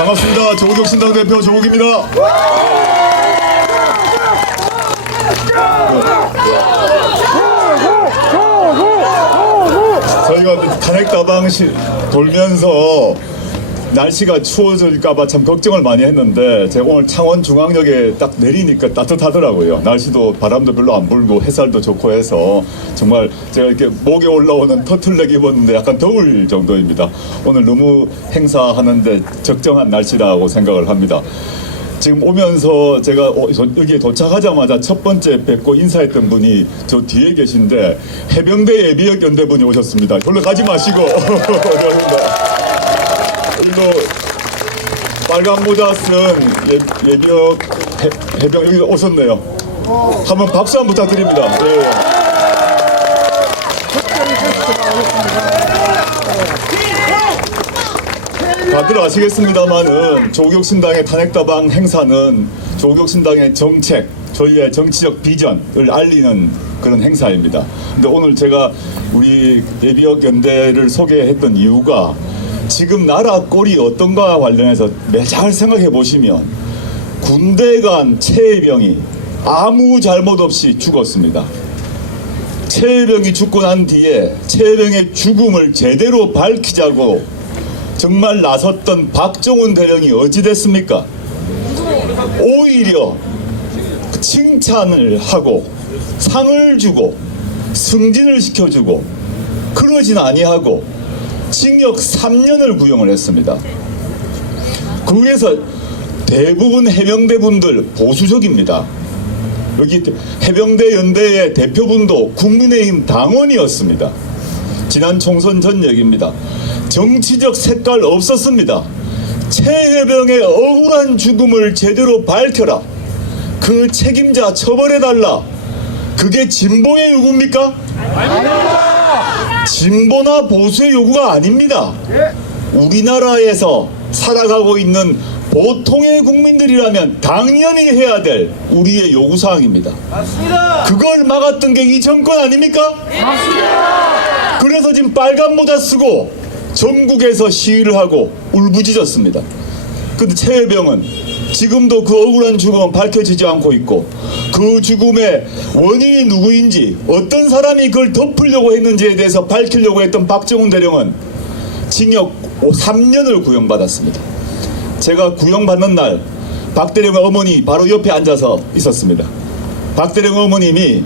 반갑습니다. 조국혁신당 대표 조국입니다. 저희가 탄핵다방 돌면서 날씨가 추워질까봐 참 걱정을 많이 했는데 제가 오늘 창원중앙역에 딱 내리니까 따뜻하더라고요. 날씨도 바람도 별로 안 불고 햇살도 좋고 해서 정말 제가 이렇게 목에 올라오는 터틀넥 입었는데 약간 더울 정도입니다. 오늘 너무 행사하는데 적정한 날씨라고 생각을 합니다. 지금 오면서 제가 여기에 도착하자마자 첫 번째 뵙고 인사했던 분이 저 뒤에 계신데 해병대 예비역 연대분이 오셨습니다. 별로 가지 마시고 그리고 빨간 모자 쓴 예비역 해병 여기 오셨네요. 한번 박수 한번 부탁드립니다. 예. 다들 아시겠습니다만은 조국혁신당의 탄핵다방 행사는 조국혁신당의 정책, 저희의 정치적 비전을 알리는 그런 행사입니다. 근데 오늘 제가 우리 예비역 연대를 소개했던 이유가 지금 나라 꼴이 어떤가 관련해서 잘 생각해 보시면 군대 간 최혜병이 아무 잘못 없이 죽었습니다. 최혜병이 죽고 난 뒤에 최혜병의 죽음을 제대로 밝히자고 정말 나섰던 박정훈 대령이 어찌 됐습니까? 오히려 칭찬을 하고 상을 주고 승진을 시켜주고 그러진 아니하고 징역 3년을 구형을 했습니다. 그래서 대부분 해병대 분들 보수적입니다. 여기 해병대 연대의 대표분도 국민의힘 당원이었습니다. 지난 총선 전 얘기입니다. 정치적 색깔 없었습니다. 최혜병의 억울한 죽음을 제대로 밝혀라. 그 책임자 처벌해달라. 그게 진보의 요구입니까? 아닙니다. 진보나 보수의 요구가 아닙니다. 우리나라에서 살아가고 있는 보통의 국민들이라면 당연히 해야 될 우리의 요구사항입니다. 맞습니다. 그걸 막았던 게 이 정권 아닙니까? 맞습니다. 그래서 지금 빨간 모자 쓰고 전국에서 시위를 하고 울부짖었습니다. 근데 최혜병은 지금도 그 억울한 죽음은 밝혀지지 않고 있고 그 죽음의 원인이 누구인지 어떤 사람이 그걸 덮으려고 했는지에 대해서 밝히려고 했던 박정훈 대령은 징역 3년을 구형받았습니다. 제가 구형받는 날 박 대령의 어머니 바로 옆에 앉아서 있었습니다. 박 대령 어머님이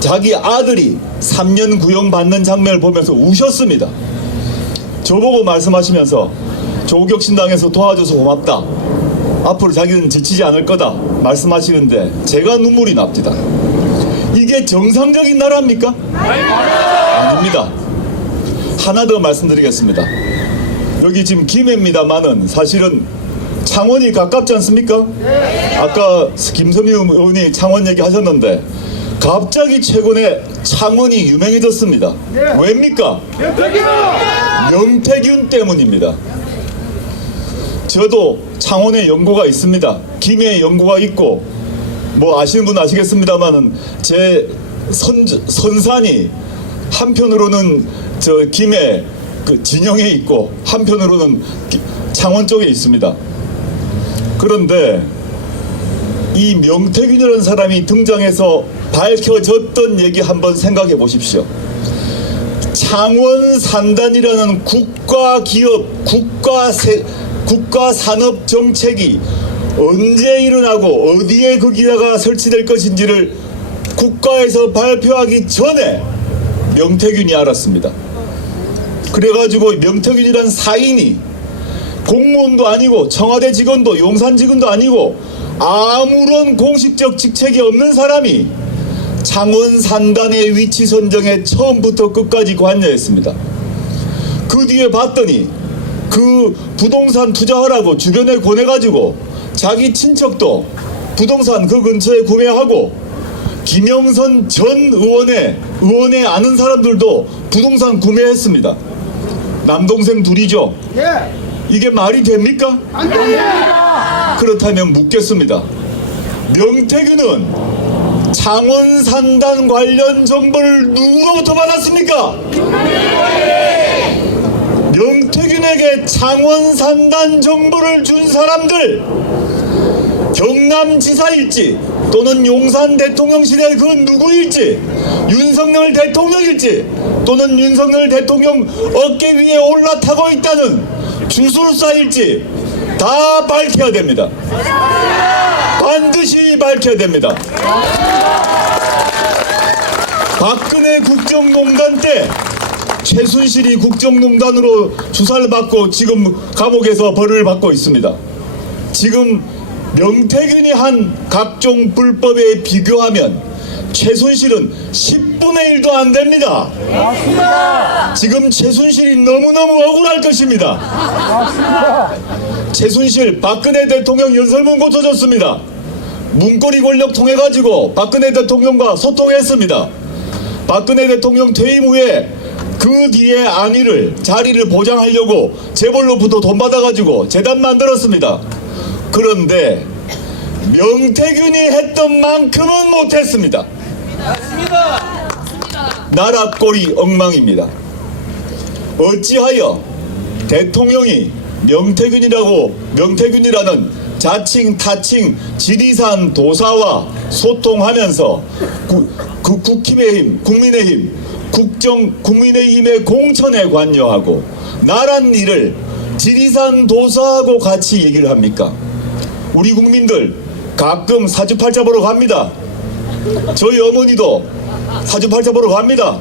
자기 아들이 3년 구형받는 장면을 보면서 우셨습니다. 저보고 말씀하시면서 조국혁신당에서 도와줘서 고맙다. 앞으로 자기는 지치지 않을 거다 말씀하시는데 제가 눈물이 납니다. 이게 정상적인 나라입니까? 아닙니다. 하나 더 말씀드리겠습니다. 여기 지금 김해입니다만은 사실은 창원이 가깝지 않습니까? 아까 김선미 의원이 창원 얘기 하셨는데 갑자기 최근에 창원이 유명해졌습니다. 왜입니까? 명태균 때문입니다. 저도 창원에 연고가 있습니다. 김해에 연고가 있고 뭐 아시는 분 아시겠습니다만은 제 선산이 한편으로는 저 김해 그 진영에 있고 한편으로는 창원 쪽에 있습니다. 그런데 이 명태균이라는 사람이 등장해서 밝혀졌던 얘기 한번 생각해 보십시오. 창원산단이라는 국가기업, 국가산업 정책이 언제 일어나고 어디에 거기다가 설치될 것인지를 국가에서 발표하기 전에 명태균이 알았습니다. 그래가지고 명태균이라는 사인이 공무원도 아니고 청와대 직원도 용산 직원도 아니고 아무런 공식적 직책이 없는 사람이 창원산단의 위치 선정에 처음부터 끝까지 관여했습니다. 그 뒤에 봤더니 그 부동산 투자하라고 주변에 권해가지고 자기 친척도 부동산 그 근처에 구매하고 김영선 전 의원의 아는 사람들도 부동산 구매했습니다. 남동생 둘이죠. 이게 말이 됩니까? 안 됩니다. 그렇다면 묻겠습니다. 명태균은 창원산단 관련 정보를 누구로부터 받았습니까? 명태균의 서울에게 창원 산단 정보를 준 사람들, 경남지사일지 또는 용산 대통령실의 그 누구일지, 윤석열 대통령일지 또는 윤석열 대통령 어깨 위에 올라타고 있다는 주술사일지 다 밝혀야 됩니다. 반드시 밝혀야 됩니다. 박근혜 국정농단 때 최순실이 국정농단으로 수사를 받고 지금 감옥에서 벌을 받고 있습니다. 지금 명태균이 한 각종 불법에 비교하면 최순실은 10분의 1도 안 됩니다. 지금 최순실이 너무너무 억울할 것입니다. 최순실 박근혜 대통령 연설문 고쳐줬습니다. 문고리 권력 통해 가지고 박근혜 대통령과 소통했습니다. 박근혜 대통령 퇴임 후에 그 뒤에 안위를 자리를 보장하려고 재벌로부터 돈 받아가지고 재단 만들었습니다. 그런데 명태균이 했던 만큼은 못했습니다. 나라 꼴이 엉망입니다. 어찌하여 대통령이 명태균이라는 자칭 타칭 지리산 도사와 소통하면서 국민의힘 국민의힘의 공천에 관여하고 나란 일을 지리산 도사하고 같이 얘기를 합니까? 우리 국민들 가끔 사주팔자 보러 갑니다. 저희 어머니도 사주팔자 보러 갑니다.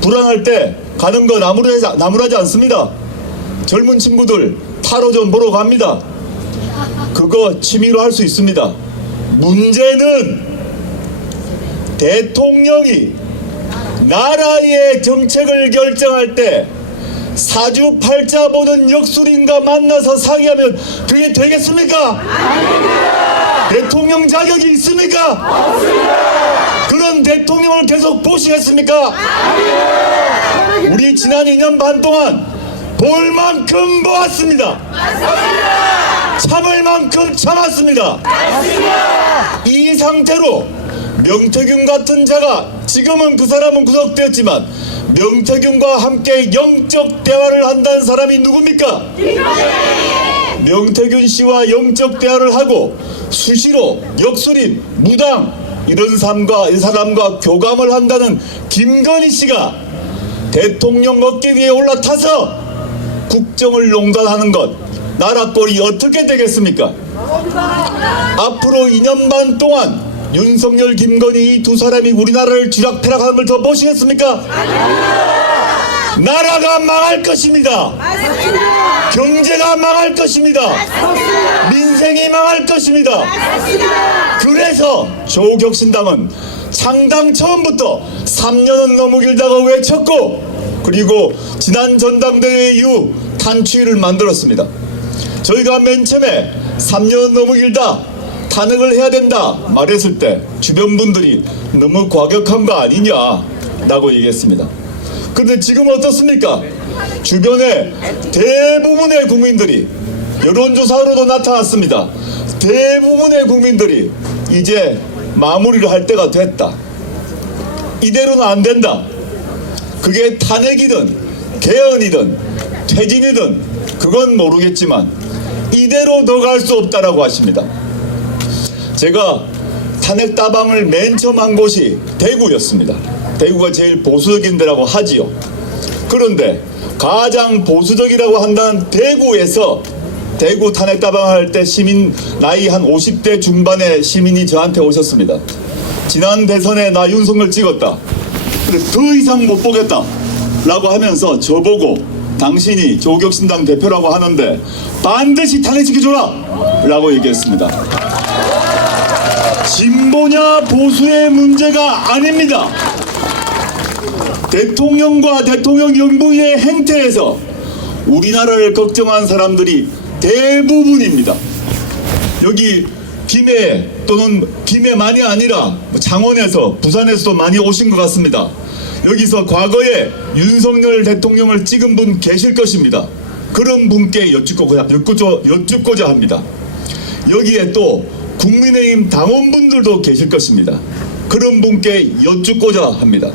불안할 때 가는 거 나무라지 않습니다. 젊은 친구들 타로점 보러 갑니다. 그거 취미로 할 수 있습니다. 문제는 대통령이 나라의 정책을 결정할 때 사주팔자 보는 역술인과 만나서 상의하면 그게 되겠습니까? 아닙니다. 대통령 자격이 있습니까? 없습니다. 그런 대통령을 계속 보시겠습니까? 아닙니다. 우리 지난 2년 반 동안 볼 만큼 보았습니다. 맞습니다. 참을 만큼 참았습니다. 맞습니다. 이 상태로 명태균 같은 자가, 지금은 그 사람은 구속되었지만 명태균과 함께 영적 대화를 한다는 사람이 누굽니까? 명태균 씨와 영적 대화를 하고 수시로 역술인, 무당 이런 사람과 교감을 한다는 김건희 씨가 대통령 어깨 위에 올라타서 국정을 농단하는 것, 나라 꼴이 어떻게 되겠습니까? 앞으로 2년 반 동안 윤석열, 김건희 이 두 사람이 우리나라를 쥐락펴락하는 걸 더 보시겠습니까? 나라가 망할 것입니다. 맞습니다. 경제가 망할 것입니다. 맞습니다. 민생이 망할 것입니다. 맞습니다. 그래서 조국혁신당은 창당 처음부터 3년은 너무 길다고 외쳤고, 그리고 지난 전당대회 이후 탄추위를 만들었습니다. 저희가 맨 처음에 3년 너무 길다, 탄핵을 해야 된다 말했을 때 주변 분들이 너무 과격한 거 아니냐라고 얘기했습니다. 그런데 지금 어떻습니까? 주변에 대부분의 국민들이, 여론조사로도 나타났습니다. 대부분의 국민들이 이제 마무리를 할 때가 됐다. 이대로는 안 된다. 그게 탄핵이든 개헌이든 퇴진이든 그건 모르겠지만 이대로 더 갈 수 없다라고 하십니다. 제가 탄핵 따방을 맨 처음 한 곳이 대구였습니다. 대구가 제일 보수적인 데라고 하지요. 그런데 가장 보수적이라고 한다는 대구에서 대구 탄핵 따방할 때 시민, 나이 한 50대 중반의 시민이 저한테 오셨습니다. 지난 대선에 나 윤석열 찍었다. 근데 더 이상 못 보겠다 라고 하면서 저보고 당신이 조국혁신당 대표라고 하는데 반드시 탄핵시켜줘라 라고 얘기했습니다. 진보냐 보수의 문제가 아닙니다. 대통령과 대통령 연부의 행태에서 우리나라를 걱정한 사람들이 대부분입니다. 여기 김해 또는 김해만이 아니라 창원에서, 부산에서도 많이 오신 것 같습니다. 여기서 과거에 윤석열 대통령을 찍은 분 계실 것입니다. 그런 분께 여쭙고자 합니다. 여기에 또 국민의힘 당원분들도 계실 것입니다. 그런 분께 여쭙고자 합니다.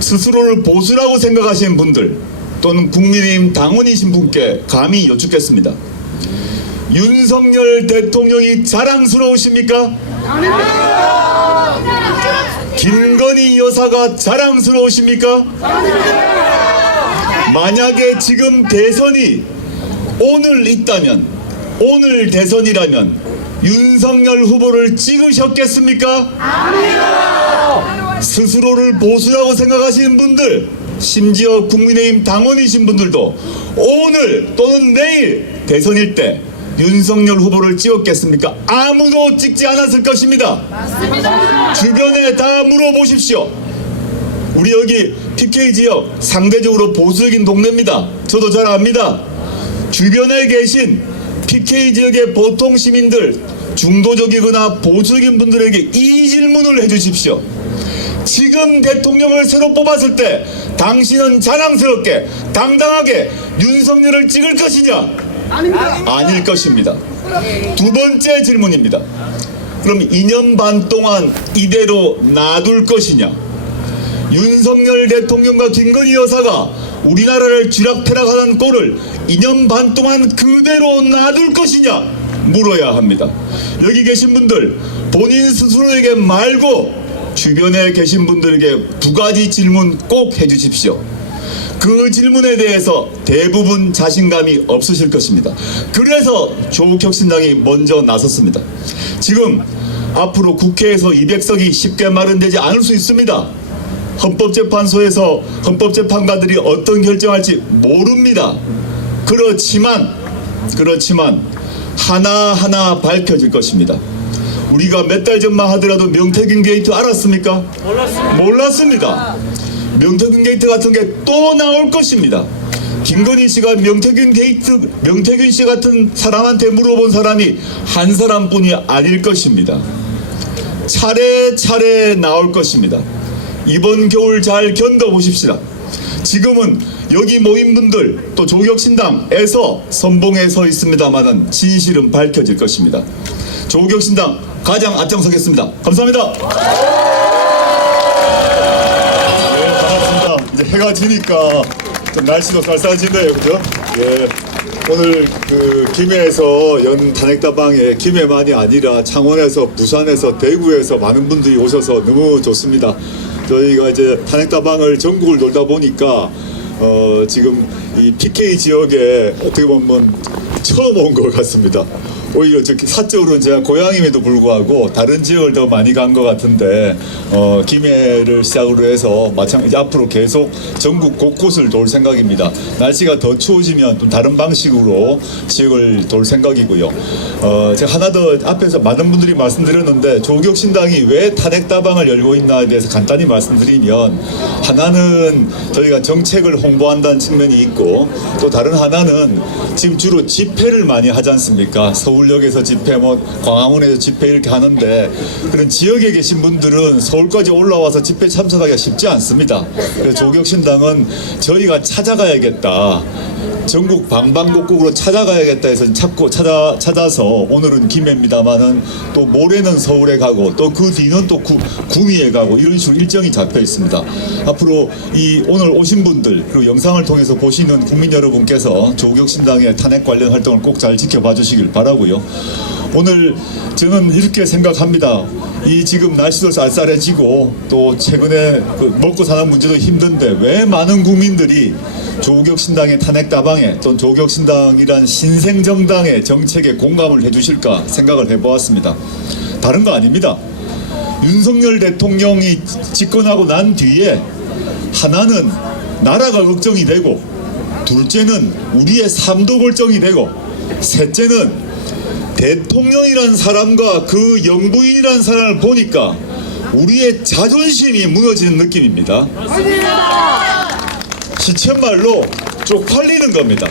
스스로를 보수라고 생각하시는 분들, 또는 국민의힘 당원이신 분께 감히 여쭙겠습니다. 윤석열 대통령이 자랑스러우십니까? 김건희 여사가 자랑스러우십니까? 만약에 지금 대선이 오늘 있다면, 오늘 대선이라면 윤석열 후보를 찍으셨겠습니까? 스스로를 보수라고 생각하시는 분들, 심지어 국민의힘 당원이신 분들도 오늘 또는 내일 대선일 때 윤석열 후보를 찍었겠습니까? 아무도 찍지 않았을 것입니다. 맞습니다. 주변에 다 물어보십시오. 우리 여기 PK 지역 상대적으로 보수적인 동네입니다. 저도 잘 압니다. 주변에 계신 PK 지역의 보통 시민들, 중도적이거나 보수적인 분들에게 이 질문을 해주십시오. 지금 대통령을 새로 뽑았을 때 당신은 자랑스럽게 당당하게 윤석열을 찍을 것이냐? 아닐 것입니다. 두 번째 질문입니다. 그럼 2년 반 동안 이대로 놔둘 것이냐? 윤석열 대통령과 김건희 여사가 우리나라를 쥐락펴락하는 꼴을 2년 반 동안 그대로 놔둘 것이냐? 물어야 합니다. 여기 계신 분들 본인 스스로에게 말고 주변에 계신 분들에게 두 가지 질문 꼭 해주십시오. 그 질문에 대해서 대부분 자신감이 없으실 것입니다. 그래서 조국혁신당이 먼저 나섰습니다. 지금 앞으로 국회에서 200석이 쉽게 마련되지 않을 수 있습니다. 헌법재판소에서 헌법재판관들이 어떤 결정할지 모릅니다. 그렇지만 하나하나 밝혀질 것입니다. 우리가 몇 달 전만 하더라도 명태균 게이트 알았습니까? 몰랐습니다. 명태균 게이트 같은 게 또 나올 것입니다. 김건희 씨가 명태균 씨 같은 사람한테 물어본 사람이 한 사람뿐이 아닐 것입니다. 차례차례 나올 것입니다. 이번 겨울 잘 견뎌보십시다. 지금은 여기 모인 분들 또 조국혁신당에서 선봉에 서 있습니다만은 진실은 밝혀질 것입니다. 조국혁신당 가장 앞장서겠습니다. 감사합니다. 이제 해가 지니까 좀 날씨도 쌀쌀해지네요, 그죠? 예. 오늘 그 김해에서 연 탄핵다방에 김해만이 아니라 창원에서, 부산에서, 대구에서 많은 분들이 오셔서 너무 좋습니다. 저희가 이제 탄핵다방을 전국을 돌다 보니까 지금 이 PK 지역에 어떻게 보면 처음 온 것 같습니다. 오히려 사적으로는 제가 고향임에도 불구하고 다른 지역을 더 많이 간 것 같은데 김해를 시작으로 해서 마찬가지 앞으로 계속 전국 곳곳을 돌 생각입니다. 날씨가 더 추워지면 좀 다른 방식으로 지역을 돌 생각이고요. 제가 하나 더 앞에서 많은 분들이 말씀드렸는데 조국혁신당이 왜 탄핵다방을 열고 있나에 대해서 간단히 말씀드리면, 하나는 저희가 정책을 홍보한다는 측면이 있고, 또 다른 하나는 지금 주로 집회를 많이 하지 않습니까? 서울역에서 집회, 광화문에서 집회 이렇게 하는데, 그런 지역에 계신 분들은 서울까지 올라와서 집회 참석하기가 쉽지 않습니다. 그래서 조국혁신당은 저희가 찾아가야겠다, 전국 방방곡곡으로 찾아가야겠다 해서 찾아서 오늘은 김해입니다만은 또 모레는 서울에 가고 또 그 뒤는 또 구미에 가고 이런 식으로 일정이 잡혀 있습니다. 앞으로 이 오늘 오신 분들 그리고 영상을 통해서 보시는 국민 여러분께서 조국혁신당의 탄핵 관련 활동을 꼭 잘 지켜봐 주시길 바라고요. 오늘 저는 이렇게 생각합니다. 이 지금 날씨도 쌀쌀해지고 또 최근에 먹고 사는 문제도 힘든데 왜 많은 국민들이 조국혁신당의 탄핵다방에 또 조국혁신당이란 신생정당의 정책에 공감을 해주실까 생각을 해보았습니다. 다른 거 아닙니다. 윤석열 대통령이 집권하고 난 뒤에 하나는 나라가 걱정이 되고, 둘째는 우리의 삶도 걱정이 되고, 셋째는 대통령이란 사람과 그 영부인이란 사람을 보니까 우리의 자존심이 무너지는 느낌입니다. 시쳇말로 쪽팔리는 겁니다.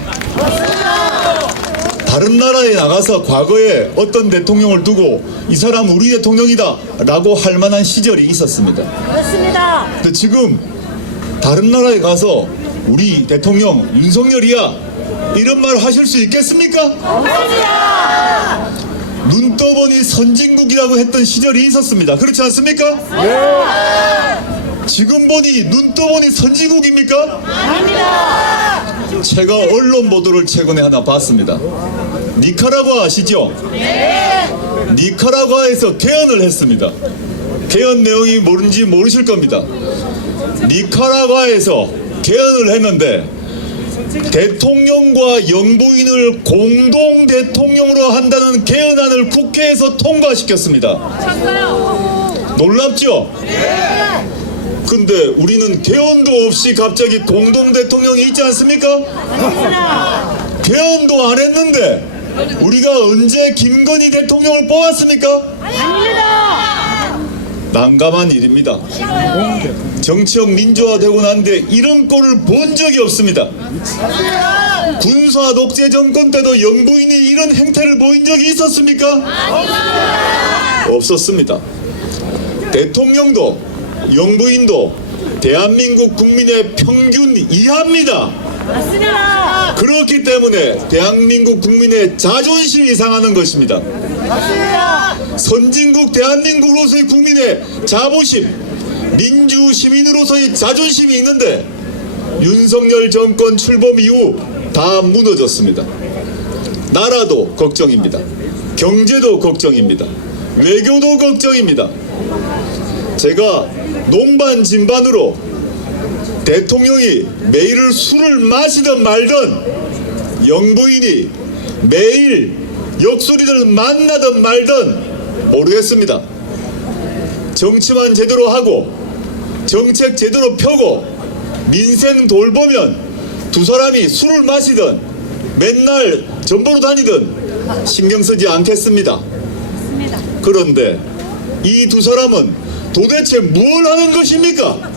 다른 나라에 나가서 과거에 어떤 대통령을 두고 이 사람 우리 대통령이다 라고 할 만한 시절이 있었습니다. 그렇습니다. 근데 지금 다른 나라에 가서 우리 대통령 윤석열이야 이런 말 하실 수 있겠습니까? 없습니다. 눈 떠보니 선진국이라고 했던 시절이 있었습니다. 그렇지 않습니까? 네. 지금 보니 눈 떠보니 선진국입니까? 아닙니다. 제가 언론 보도를 최근에 하나 봤습니다. 니카라과 아시죠? 니카라과에서 개헌을 했습니다. 개헌 내용이 뭔지 모르실 겁니다. 니카라과에서 개헌을 했는데 대통령과 영부인을 공동 대통령으로 한다는 개헌안을 국회에서 통과시켰습니다. 놀랍죠? 근데 우리는 개헌도 없이 갑자기 공동 대통령이 있지 않습니까? 개헌도 안 했는데 우리가 언제 김건희 대통령을 뽑았습니까? 아닙니다. 난감한 일입니다. 정치적 민주화되고 난데 이런 꼴을 본 적이 없습니다. 군사 독재 정권 때도 영부인이 이런 행태를 보인 적이 있었습니까? 없었습니다. 대통령도 영부인도 대한민국 국민의 평균 이하입니다. 맞습니다. 그렇기 때문에 대한민국 국민의 자존심이 상하는 것입니다. 맞습니다. 선진국 대한민국으로서의 국민의 자부심, 민주 시민으로서의 자존심이 있는데 윤석열 정권 출범 이후 다 무너졌습니다. 나라도 걱정입니다. 경제도 걱정입니다. 외교도 걱정입니다. 제가 농반 진반으로 대통령이 매일 술을 마시든 말든 영부인이 매일 역술인을 만나든 말든 모르겠습니다. 정치만 제대로 하고 정책 제대로 펴고 민생 돌보면 두 사람이 술을 마시든 맨날 전보로 다니든 신경 쓰지 않겠습니다. 그런데 이 두 사람은 도대체 뭘 하는 것입니까?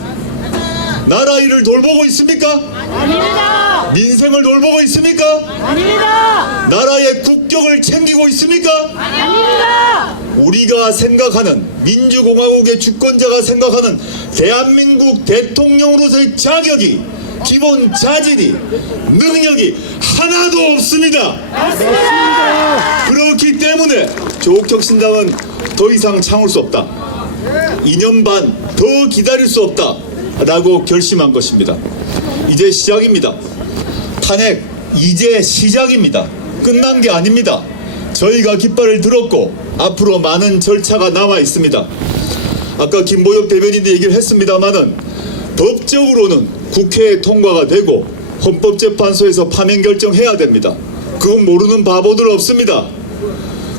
나라 일을 돌보고 있습니까? 아닙니다. 민생을 돌보고 있습니까? 아닙니다. 나라의 국격을 챙기고 있습니까? 아닙니다. 우리가 생각하는 민주공화국의 주권자가 생각하는 대한민국 대통령으로서의 자격이 기본 자질이 능력이 하나도 없습니다. 맞습니다. 그렇기 때문에 조국혁신당은 더 이상 참을 수 없다. 2년 반 더 기다릴 수 없다 라고 결심한 것입니다. 이제 시작입니다. 탄핵 이제 시작입니다. 끝난 게 아닙니다. 저희가 깃발을 들었고 앞으로 많은 절차가 남아 있습니다. 아까 김보혁 대변인이 얘기를 했습니다마는 법적으로는 국회에 통과가 되고 헌법재판소에서 파면 결정해야 됩니다. 그건 모르는 바보들 없습니다.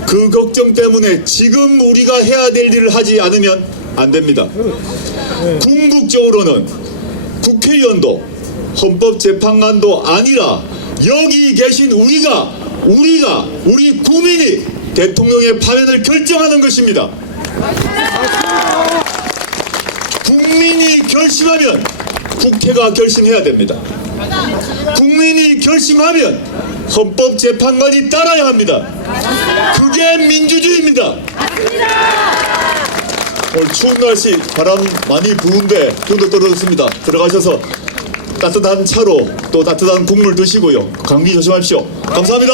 그 걱정 때문에 지금 우리가 해야 될 일을 하지 않으면 안 됩니다. 궁극적으로는 국회의원도 헌법재판관도 아니라 여기 계신 우리 국민이 대통령의 파면을 결정하는 것입니다. 국민이 결심하면 국회가 결심해야 됩니다. 국민이 결심하면 헌법재판관이 따라야 합니다. 그게 민주주의입니다. 오늘 추운 날씨 바람 많이 부는데 기온도 떨어졌습니다. 들어가셔서 따뜻한 차로 또 따뜻한 국물 드시고요. 감기 조심하십시오. 감사합니다.